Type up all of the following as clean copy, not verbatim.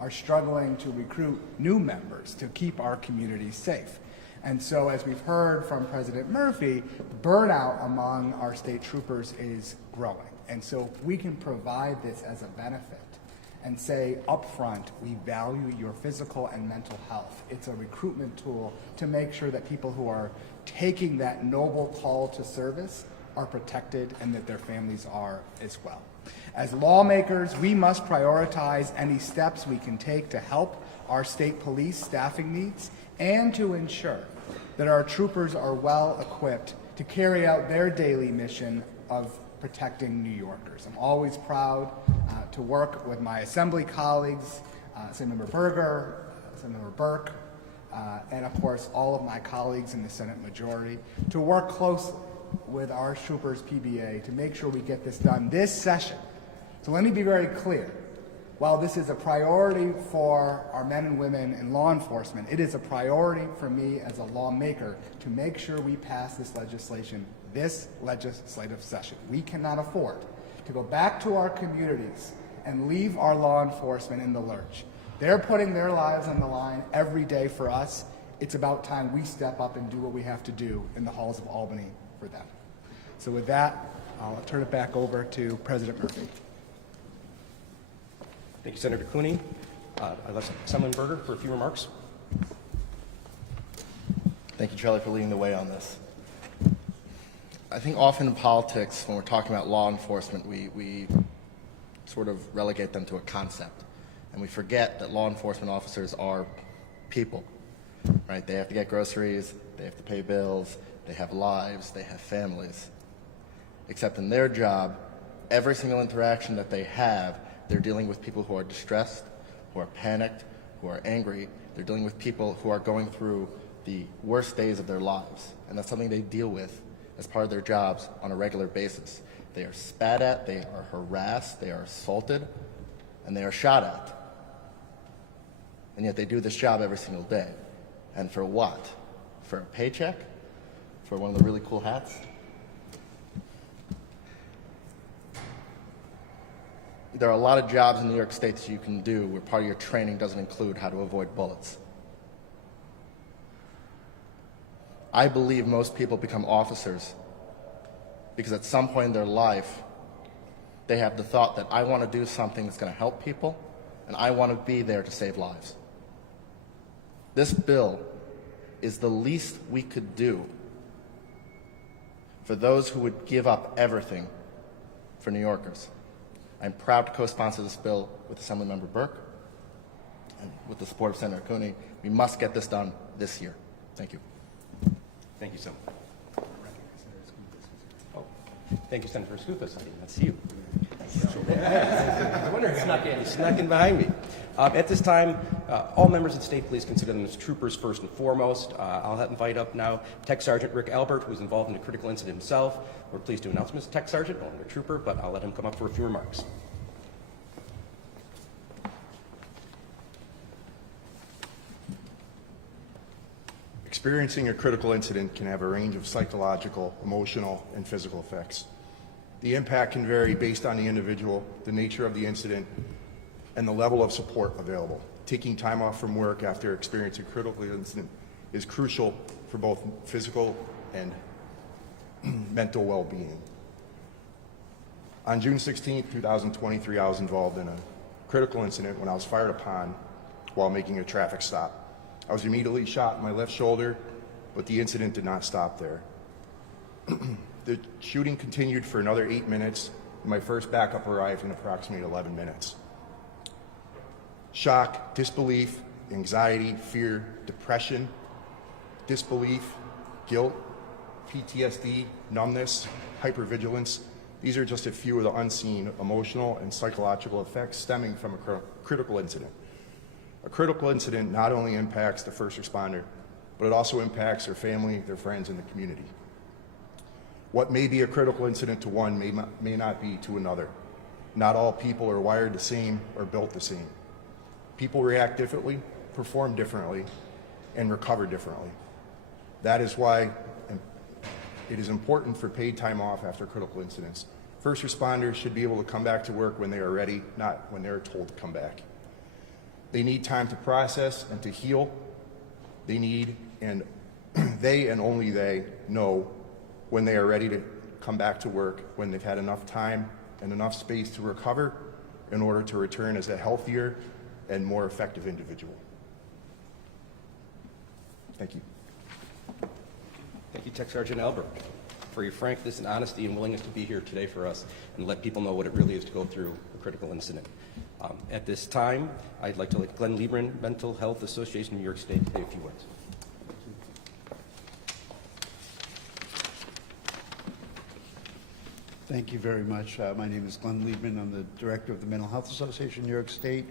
are struggling to recruit new members to keep our communities safe. And so, as we've heard from President Murphy, burnout among our state troopers is growing. And so we can provide this as a benefit and say upfront, we value your physical and mental health. It's a recruitment tool to make sure that people who are taking that noble call to service are protected and that their families are as well. As lawmakers, we must prioritize any steps we can take to help our state police staffing needs and to ensure that our troopers are well equipped to carry out their daily mission of protecting New Yorkers. I'm always proud to work with my assembly colleagues, Senator Berger, Senator Burke, and of course all of my colleagues in the Senate majority to work closely with our troopers PBA to make sure we get this done this session. So let me be very clear. While this is a priority for our men and women in law enforcement, it is a priority for me as a lawmaker to make sure we pass this legislation this legislative session. We cannot afford to go back to our communities and leave our law enforcement in the lurch. They're putting their lives on the line every day for us. It's about time we step up and do what we have to do in the halls of Albany for them. So with that, I'll turn it back over to President Murphy. Thank you, Senator Cooney. I'd like Assemblyman Berger for a few remarks. Thank you, Charlie, for leading the way on this. I think often in politics, when we're talking about law enforcement, we sort of relegate them to a concept. And we forget that law enforcement officers are people, right? They have to get groceries, they have to pay bills, they have lives, they have families. Except in their job, every single interaction that they have, they're dealing with people who are distressed, who are panicked, who are angry. They're dealing with people who are going through the worst days of their lives. And that's something they deal with as part of their jobs on a regular basis. They are spat at, they are harassed, they are assaulted, and they are shot at. And yet they do this job every single day. And for what? For a paycheck? For one of the really cool hats? There are a lot of jobs in New York State that you can do where part of your training doesn't include how to avoid bullets. I believe most people become officers because at some point in their life, they have the thought that I want to do something that's going to help people, and I want to be there to save lives. This bill is the least we could do for those who would give up everything for New Yorkers. I'm proud to co-sponsor this bill with Assemblymember Burke and with the support of Senator Cooney. We must get this done this year. Thank you. Thank you, Senator. Oh, thank you, Senator Scoofus. I didn't see you. I wonder who snuck in behind me. At this time, all members of the state police consider them as troopers first and foremost. I'll invite up now Tech Sergeant Rick Albert, who was involved in a critical incident himself. We're pleased to announce Mr. Tech Sergeant, no longer a trooper, but I'll let him come up for a few remarks. Experiencing a critical incident can have a range of psychological, emotional, and physical effects. The impact can vary based on the individual, the nature of the incident, and the level of support available. Taking time off from work after experiencing a critical incident is crucial for both physical and mental well-being. On June 16, 2023, I was involved in a critical incident when I was fired upon while making a traffic stop. I was immediately shot in my left shoulder, but the incident did not stop there. The shooting continued for another 8 minutes, and my first backup arrived in approximately 11 minutes. Shock, disbelief, anxiety, fear, depression, disbelief, guilt, PTSD, numbness, hypervigilance. These are just a few of the unseen emotional and psychological effects stemming from a critical incident. A critical incident not only impacts the first responder, but it also impacts their family, their friends, and the community. What may be a critical incident to one may not be to another. Not all people are wired the same or built the same. People react differently, perform differently, and recover differently. That is why it is important for paid time off after critical incidents. First responders should be able to come back to work when they are ready, not when they're told to come back. They need time to process and to heal. They need, and they and only they know when they are ready to come back to work, when they've had enough time and enough space to recover in order to return as a healthier and more effective individual. Thank you. Thank you, Tech Sergeant Albert, for your frankness and honesty and willingness to be here today for us and let people know what it really is to go through a critical incident. At this time, I'd like to let Glenn Lieberman, Mental Health Association of New York State, say a few words. Thank you very much. My name is Glenn Liebman. I'm the director of the Mental Health Association of New York State.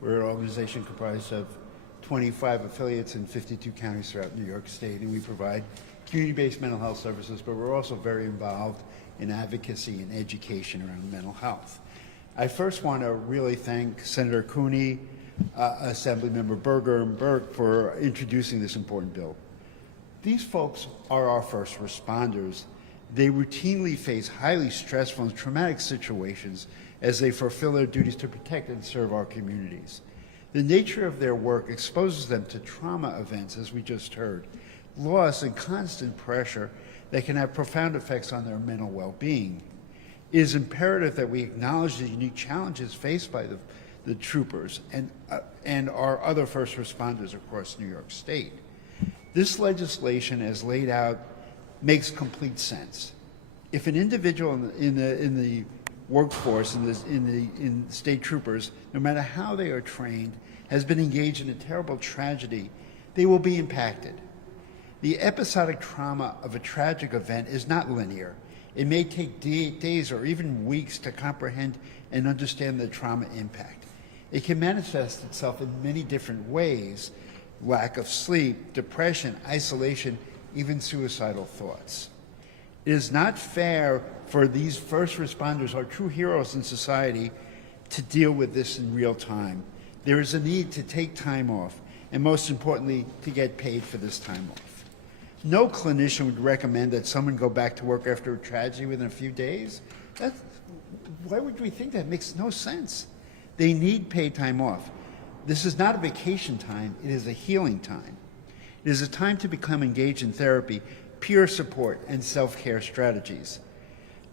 We're an organization comprised of 25 affiliates in 52 counties throughout New York State, and we provide community-based mental health services, but we're also very involved in advocacy and education around mental health. I first want to really thank Senator Cooney, Assemblymember Berger, and Burke for introducing this important bill. These folks are our first responders. They routinely face highly stressful and traumatic situations as they fulfill their duties to protect and serve our communities. The nature of their work exposes them to trauma events, as we just heard, loss and constant pressure that can have profound effects on their mental well-being. It is imperative that we acknowledge the unique challenges faced by the troopers and our other first responders across New York State. This legislation, as laid out, makes complete sense. If an individual in the workforce, in state troopers, no matter how they are trained, has been engaged in a terrible tragedy, they will be impacted. The episodic trauma of a tragic event is not linear. It may take days or even weeks to comprehend and understand the trauma impact. It can manifest itself in many different ways: lack of sleep, depression, isolation, even suicidal thoughts. It is not fair for these first responders, our true heroes in society, to deal with this in real time. There is a need to take time off, and most importantly, to get paid for this time off. No clinician would recommend that someone go back to work after a tragedy within a few days. Why would we think that? It makes no sense. They need paid time off. This is not a vacation time, it is a healing time. It is a time to become engaged in therapy, peer support, and self-care strategies.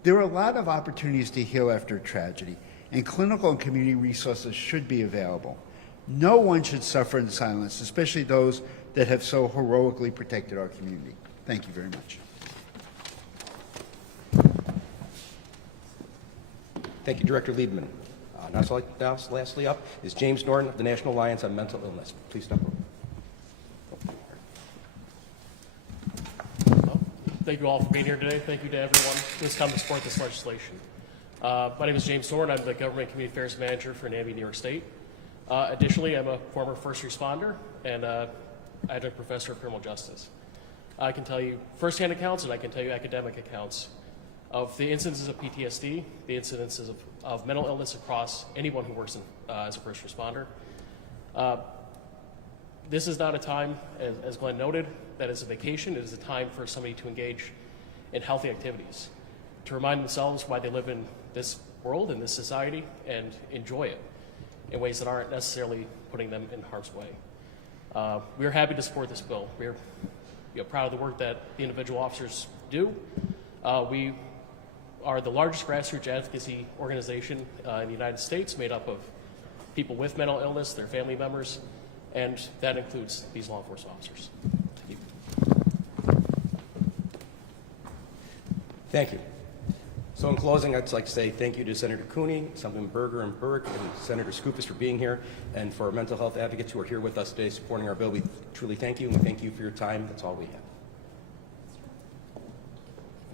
There are a lot of opportunities to heal after a tragedy, and clinical and community resources should be available. No one should suffer in silence, especially those that have so heroically protected our community. Thank you very much. Thank you, Director Liebman. Now, lastly up is James Norton of the National Alliance on Mental Illness. Please step forward. Thank you all for being here today. Thank you to everyone who has come to support this legislation. My name is James Norton. I'm the Government Community Affairs Manager for NAMI New York State. Additionally, I'm a former first responder and adjunct professor of criminal justice. I can tell you firsthand accounts and I can tell you academic accounts of the incidences of PTSD, the incidences of mental illness across anyone who works as a first responder. This is not a time, as Glenn noted, that is a vacation. It is a time for somebody to engage in healthy activities, to remind themselves why they live in this world, in this society, and enjoy it in ways that aren't necessarily putting them in harm's way. We are happy to support this bill. We are proud of the work that the individual officers do. We are the largest grassroots advocacy organization in the United States, made up of people with mental illness, their family members, and that includes these law enforcement officers. Thank you. Thank you. So in closing, I'd like to say thank you to Senator Cooney, Assemblyman Berger and Burke, and Senator Skoufis for being here, and for our mental health advocates who are here with us today supporting our bill. We truly thank you, and we thank you for your time. That's all we have.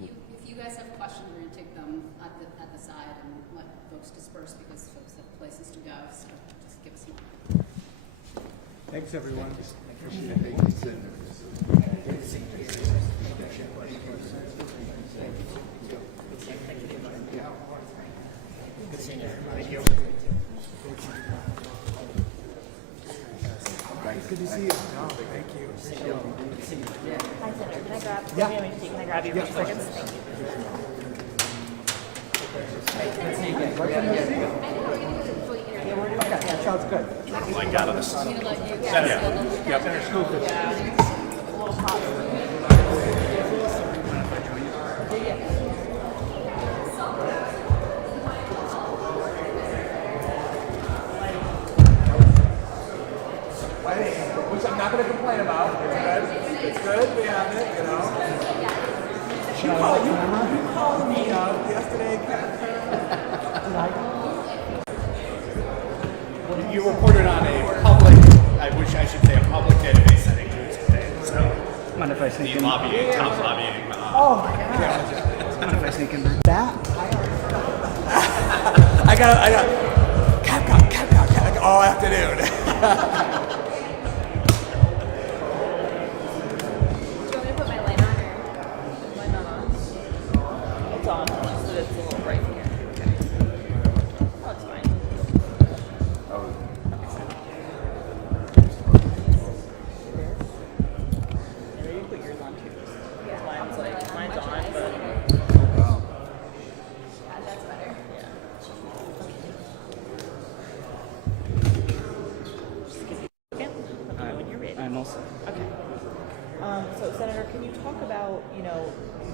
If you guys have questions, we're going to take them at the side and let folks disperse because folks have places to go, so just give us a moment. Thanks, everyone. Good to see you. No, thank you. Hi, Senator. Can I grab you for a second? Thank you. That sounds good. I'm gonna let you. Senator Scoop. Which I'm not going to complain about. It's good. It's good. We have it, you know. You called me yesterday. You reported on a public, I wish I should say a public database setting today. So, Mind if I sneak in? lobbying, top lobbying. Oh my God. Mind if I sneak in? That I got Capcom all afternoon. Do you want me to put my light on or is mine not on? It's on, it's just that it's a little bright here. Oh, it's fine. Maybe you put yours on too. Yeah. Mine's on, but. That's better. Okay. Let me know when you're ready. I'm also. Okay. So, Senator, can you talk about,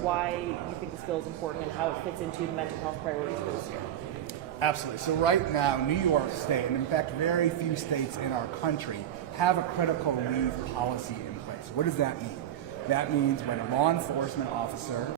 why you think this bill is important and how it fits into the mental health priorities for this year? Absolutely. So right now, New York State, and in fact very few states in our country, have a critical leave policy in place. What does that mean? That means when a law enforcement officer